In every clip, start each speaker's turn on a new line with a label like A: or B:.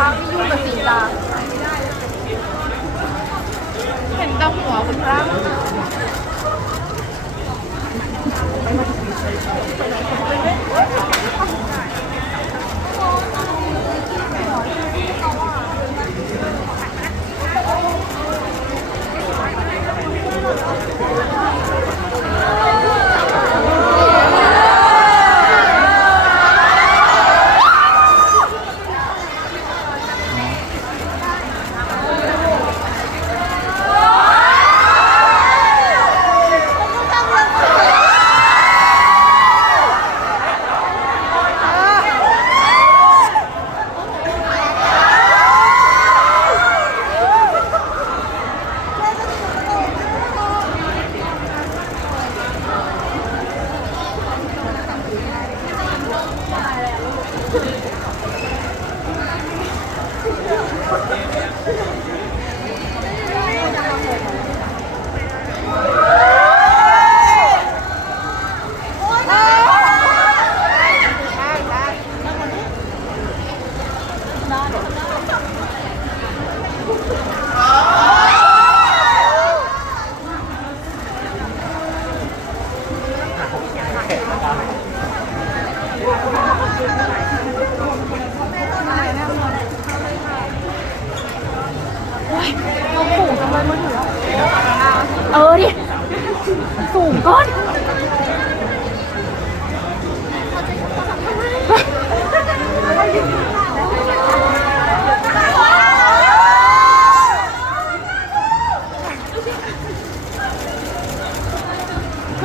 A: ค้างไม่ยุ่งกับสีตาเห็นต้องหัวคุณพระ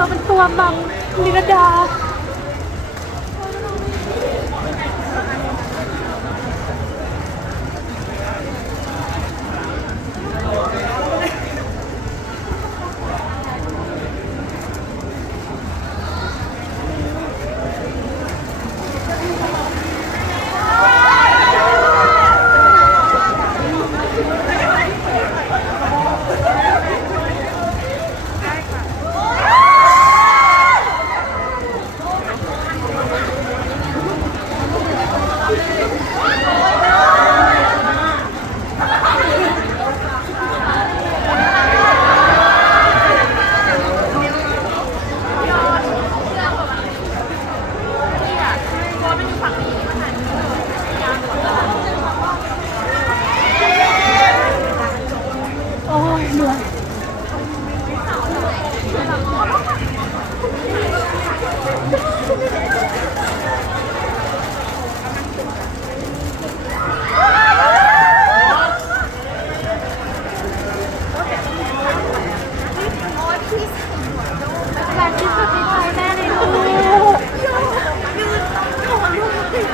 A: อเป็นตัวมังนิรดา โอ้ยเหนื่อยแรงที่สุดในใจแม่เลยลูกน่ารัก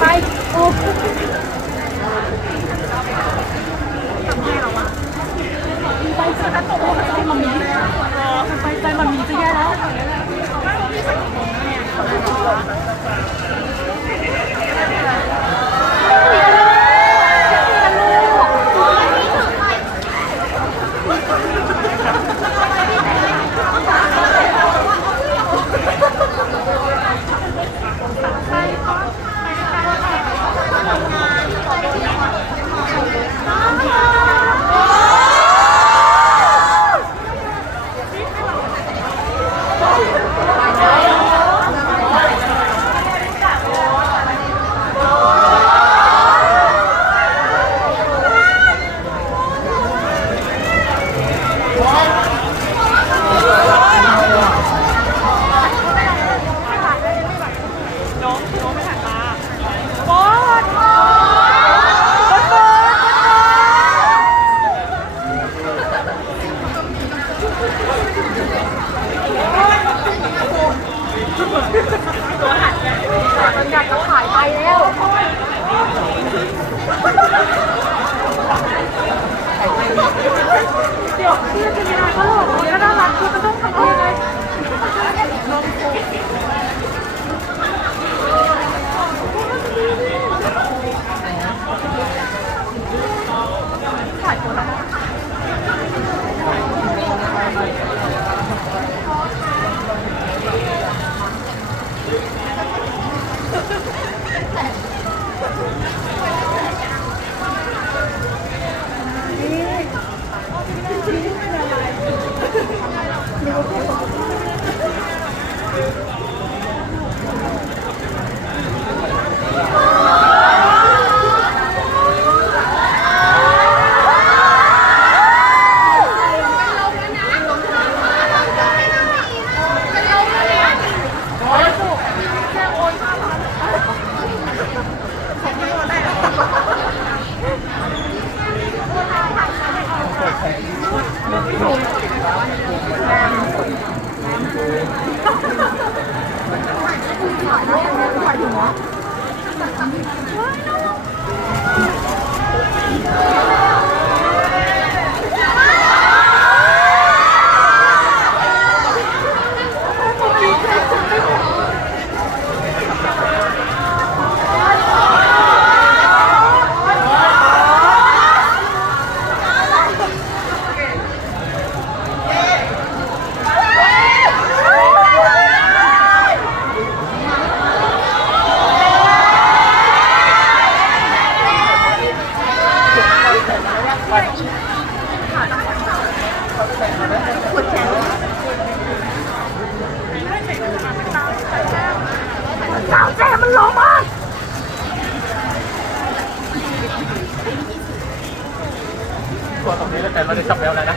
A: ไปโอ้ทำให้เระไปเจอกันตกลงใจมันมีไปใจมันมีจะแย่แล้ว เดี๋ยวพี่จะมีอะไรก็หลอกมันก็น่ารักคือมันต้องทำยังไง
B: แต่เราได้จับแล้วนะ